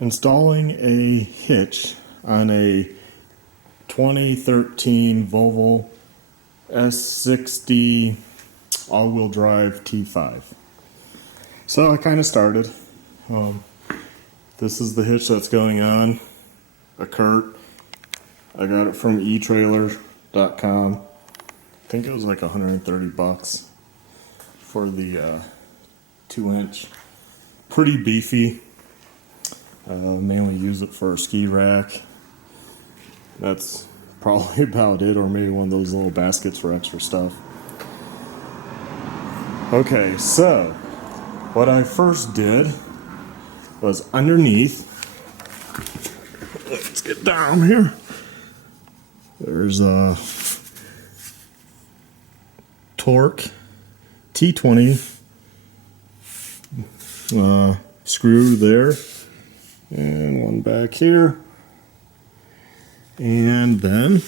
Installing a hitch on a 2013 Volvo S60 all-wheel drive T5. So I kind of started. This is the hitch that's going on, a Curt. I got it from eTrailer.com. I think it was like 130 bucks for the 2-inch. Pretty beefy. Mainly use it for a ski rack. That's probably about it, or maybe one of those little baskets for extra stuff. Okay, so what I first did was underneath. Let's get down here. There's a Torque T20 screw there, and one back here, and then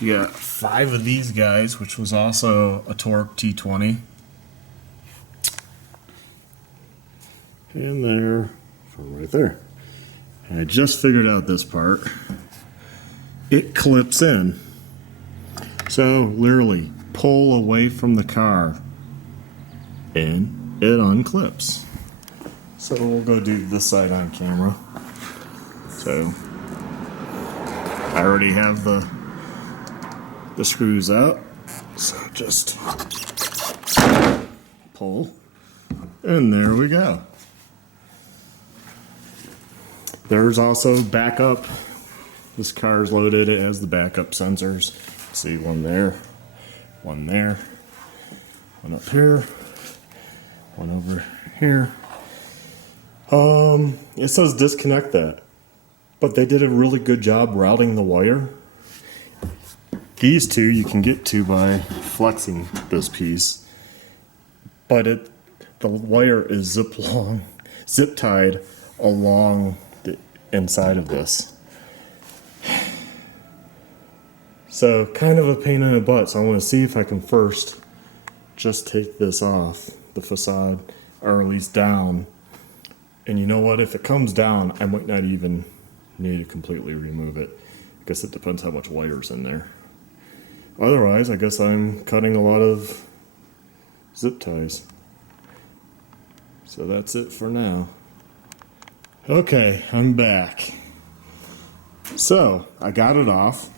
you got 5 of these guys, which was also a Torque T20, and there, from right there. And I just figured out this part. It clips in, so literally pull away from the car and it unclips. So we'll go do this side on camera. So I already have the screws out, so just pull, and there we go. There's also backup. This car is loaded. It has the backup sensors. See, one there, one there, one up here, one over here. It says disconnect that, but they did a really good job routing the wire. These two you can get to by flexing this piece, but the wire is zip tied along the inside of this. So kind of a pain in the butt. So I want to see if I can first just take this off the facade, or at least down. And you know what? If it comes down, I might not even need to completely remove it. I guess it depends how much wire's in there. Otherwise, I guess I'm cutting a lot of zip ties. So that's it for now. Okay, I'm back. So I got it off.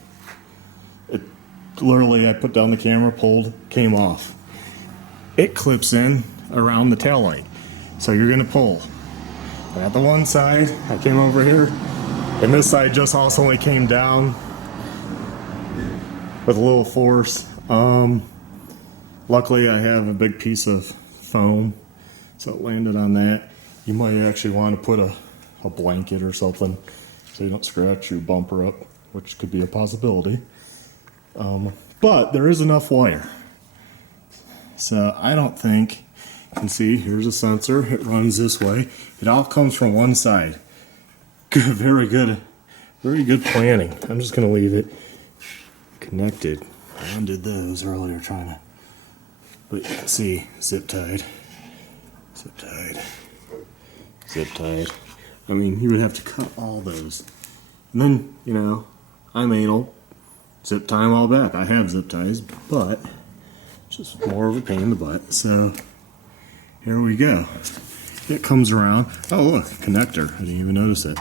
Literally, I put down the camera, pulled, came off. It clips in around the taillight. So you're gonna pull. At the one side, I came over here, and this side just also came down with a little force. Luckily, I have a big piece of foam, so it landed on that. You might actually want to put a blanket or something so you don't scratch your bumper up, which could be a possibility. But there is enough wire. So I don't think, you can see, here's a sensor, it runs this way. It all comes from one side. Good, very good planning. I'm just gonna leave it connected. I undid those earlier trying to, but you can see, zip tied, zip tied, zip tied. I mean, you would have to cut all those. And then, you know, I'm anal. Zip tie them all back. I have zip ties, but it's just more of a pain in the butt. So here we go. It comes around. Oh look, connector. I didn't even notice it.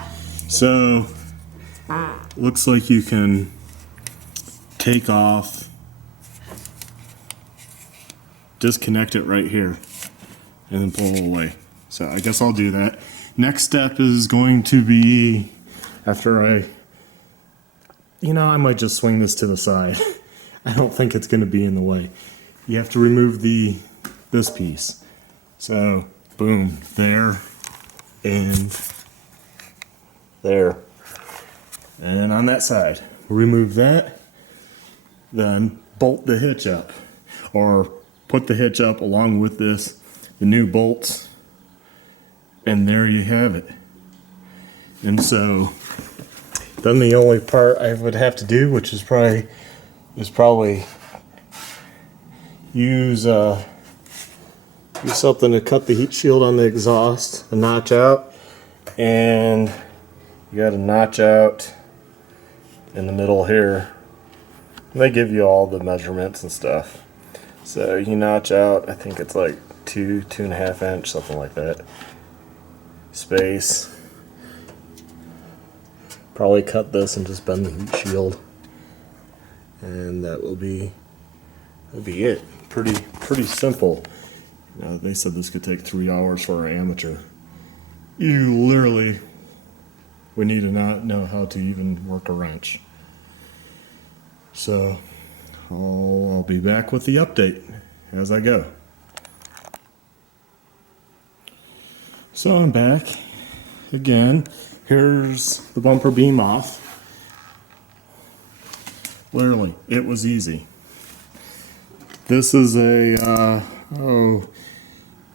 So looks like you can take off, disconnect it right here, and then pull it away. So I guess I'll do that. Next step is going to be, after I might just swing this to the side. I don't think it's going to be in the way. You have to remove this piece. So, boom, there, and there. And on that side, remove that, then bolt the hitch up. Or put the hitch up along with the new bolts, and there you have it. And so, then the only part I would have to do, which is probably use use something to cut the heat shield on the exhaust, a notch out, and you got a notch out in the middle here. They give you all the measurements and stuff. So you notch out, I think it's like 2.5 inch, something like that. Space. Probably cut this and just bend the heat shield, and that'll be it. Pretty simple. Now, they said this could take 3 hours for an amateur. You literally would need to not know how to even work a wrench. So I'll be back with the update as I go. So I'm back again. Here's the bumper beam off. Literally, it was easy. This is a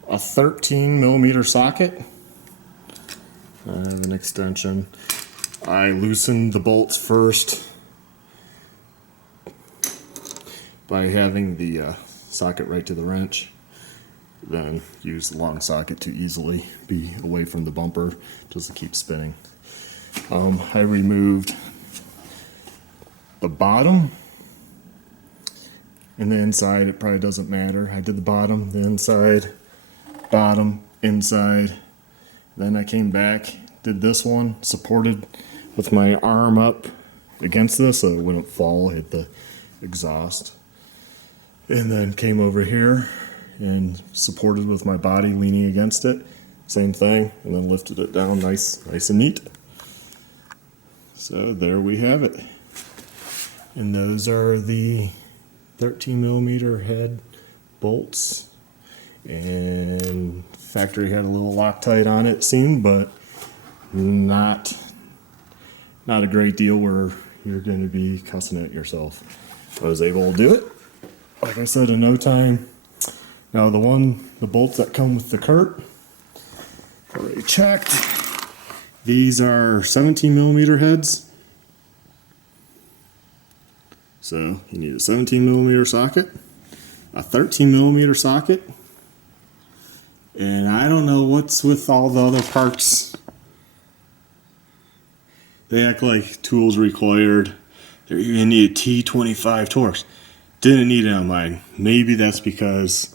13 millimeter socket. I have an extension. I loosened the bolts first by having the socket right to the wrench. Then use the long socket to easily be away from the bumper just to keep spinning. I removed the bottom and the inside. It probably doesn't matter. I did the bottom, the inside, bottom, inside. Then I came back, did this one, supported with my arm up against this so it wouldn't fall, hit the exhaust. And then came over here and supported with my body leaning against it. Same thing, and then lifted it down nice and neat. So there we have it. And those are the 13 millimeter head bolts. And factory had a little Loctite on it, seemed, but not a great deal where you're going to be cussing it yourself. I was able to do it, like I said, in no time. Now the bolts that come with the Curt, already checked. These are 17 millimeter heads. So you need a 17 millimeter socket, a 13 millimeter socket, and I don't know what's with all the other parts. They act like tools required. They're going to need a T25 Torx. Didn't need it on mine. Maybe that's because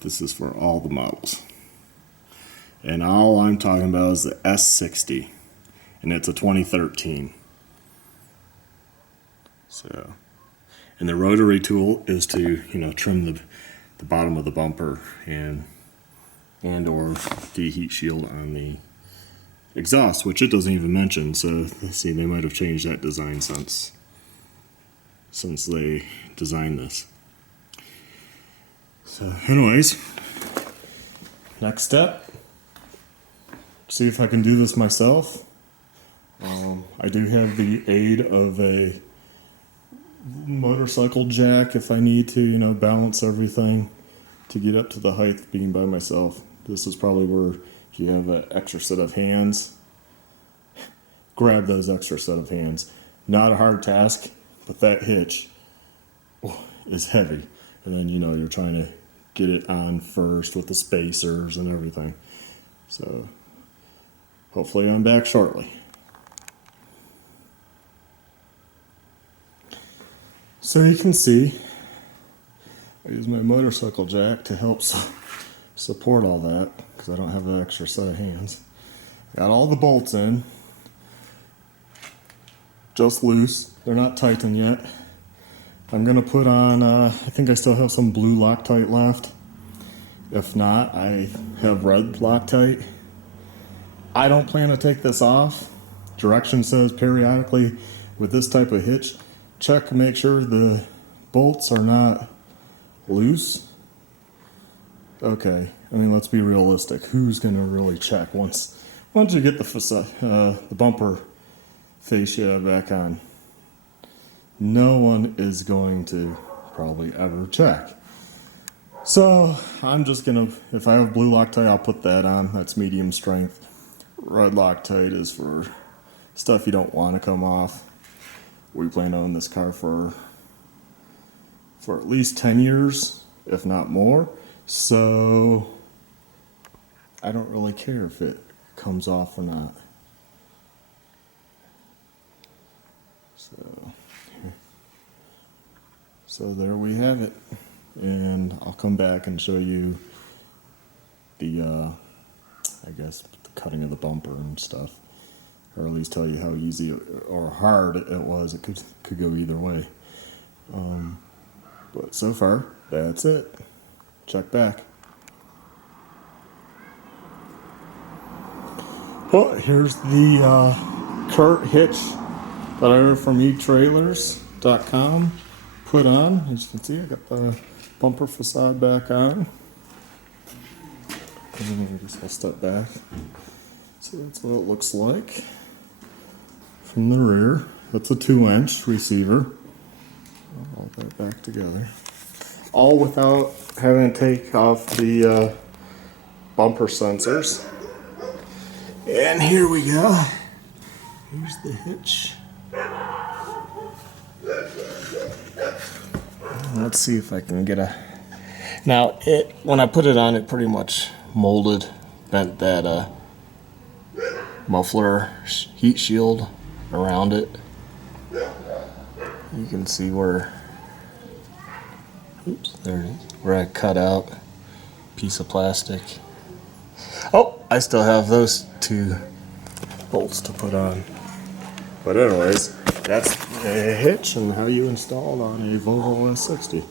this is for all the models. And all I'm talking about is the S60. And it's a 2013. So, and the rotary tool is to, trim the bottom of the bumper and or the heat shield on the exhaust, which it doesn't even mention. So let's see, they might have changed that design since they designed this. So anyways, next step, see if I can do this myself. I do have the aid of a motorcycle jack if I need to, balance everything to get up to the height being by myself. This is probably where if you have an extra set of hands, grab those extra set of hands. Not a hard task, but that hitch is heavy. And then, you're trying to get it on first with the spacers and everything. So hopefully I'm back shortly. So you can see, I use my motorcycle jack to help support all that because I don't have the extra set of hands. Got all the bolts in, just loose. They're not tightened yet. I'm gonna put on, I think I still have some blue Loctite left. If not, I have red Loctite. I don't plan to take this off. Direction says periodically with this type of hitch, check, make sure the bolts are not loose. Okay, let's be realistic. Who's gonna really check once you get the bumper fascia back on? No one is going to probably ever check. So I'm just gonna, if I have blue Loctite, I'll put that on. That's medium strength. Red Loctite is for stuff you don't want to come off. We plan on this car for at least 10 years, if not more. So I don't really care if it comes off or not. So there we have it. And I'll come back and show you the, I guess, the cutting of the bumper and stuff. Or at least tell you how easy or hard it was. It could go either way. But so far, that's it. Check back. Well, here's the Curt hitch that I ordered from eTrailers.com. Put on. As you can see, I got the bumper facade back on. And I'll step back. So that's what it looks like from the rear. That's a 2-inch receiver. I'll hold that back together. All without having to take off the bumper sensors. And here we go. Here's the hitch. Let's see if I can get a... Now, when I put it on, it pretty much molded, bent that muffler heat shield around it. You can see where... Oops, there it is. Where I cut out a piece of plastic. Oh, I still have those 2 bolts to put on. But anyways, that's a hitch and how you install it on a Volvo S60.